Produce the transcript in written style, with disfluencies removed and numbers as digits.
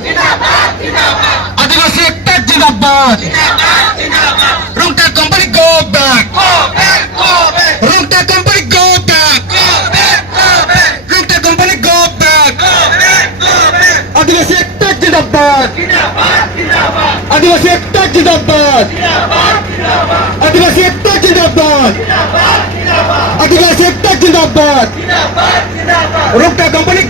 জিন্দাবাদ আদিবাসী একটা জিন্দাবাদ রংটা কোম্পানি গো ব্যাক রংটা কোম্পানি গো ব্যাক রংটা কোম্পানি গো ব্যাক আদিবাসী একটা জিন্দাবাদ আদিবাসী একটা জিন্দাবাদ আদিবাসী একটা জিন্দাবাদ আদিবাসী একটা জিন্দাবাদ রংটা কোম্পানি